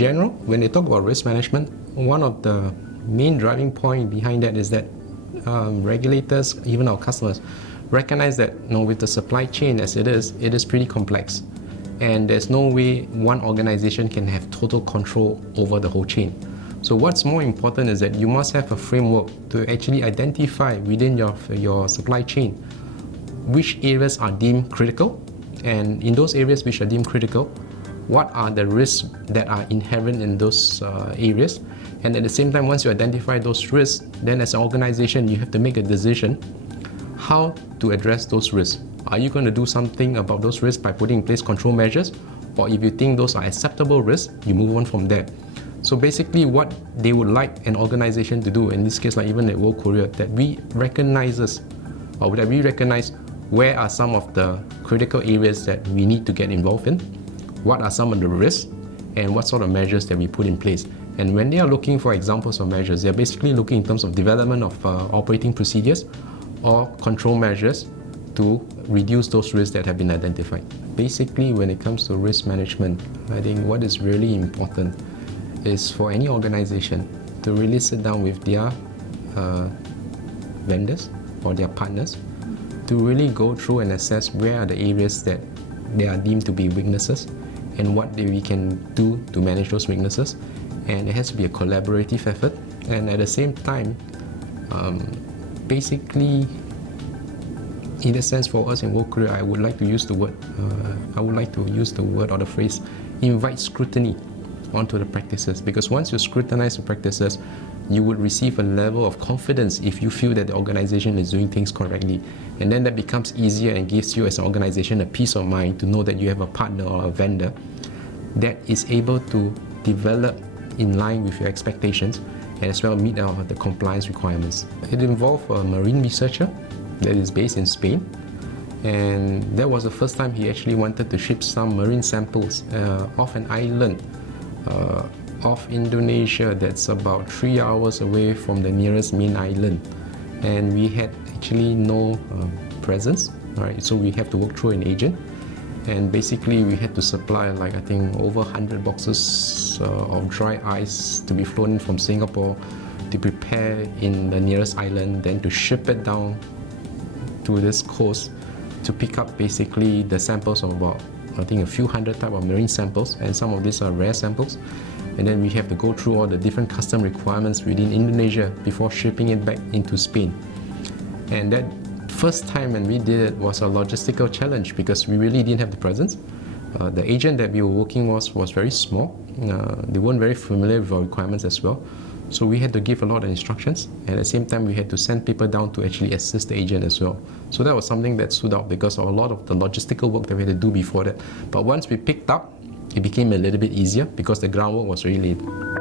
general, when they talk about risk management, one of the main driving point behind that is that regulators, even our customers, recognize that with the supply chain as it is pretty complex. And there's no way one organization can have total control over the whole chain. So what's more important is that you must have a framework to actually identify within your supply chain which areas are deemed critical, and in those areas which are deemed critical, what are the risks that are inherent in those areas. And at the same time, once you identify those risks, then as an organization you have to make a decision how to address those risks. Are you going to do something about those risks by putting in place control measures? Or if you think those are acceptable risks, you move on from there. So basically what they would like an organization to do, in this case like even at World Courier, that we recognize where are some of the critical areas that we need to get involved in, what are some of the risks, and what sort of measures that we put in place. And when they are looking for examples of measures, they're basically looking in terms of development of operating procedures or control measures to reduce those risks that have been identified. Basically, when it comes to risk management, I think what is really important is for any organization to really sit down with their vendors or their partners to really go through and assess where are the areas that they are deemed to be weaknesses and what we can do to manage those weaknesses. And it has to be a collaborative effort. And at the same time, basically, in a sense, for us in World Courier, I would like to use the word or the phrase, invite scrutiny onto the practices. Because once you scrutinize the practices, you would receive a level of confidence if you feel that the organization is doing things correctly. And then that becomes easier and gives you as an organization a peace of mind to know that you have a partner or a vendor that is able to develop in line with your expectations and as well meet the compliance requirements. It involved a marine researcher that is based in Spain, and that was the first time he actually wanted to ship some marine samples off an island of Indonesia that's about 3 hours away from the nearest main island. And we had actually no presence, right? So we have to work through an agent. And basically we had to supply I think over 100 boxes of dry ice to be flown in from Singapore to prepare in the nearest island, then to ship it down to this coast to pick up basically the samples of about I think a few hundred type of marine samples, and some of these are rare samples. And then we have to go through all the different custom requirements within Indonesia before shipping it back into Spain. And that first time when we did it was a logistical challenge because we really didn't have the presence. The agent that we were working was very small. They weren't very familiar with our requirements as well. So we had to give a lot of instructions, and at the same time we had to send people down to actually assist the agent as well. So that was something that stood out because of a lot of the logistical work that we had to do before that. But once we picked up, it became a little bit easier because the groundwork was really laid.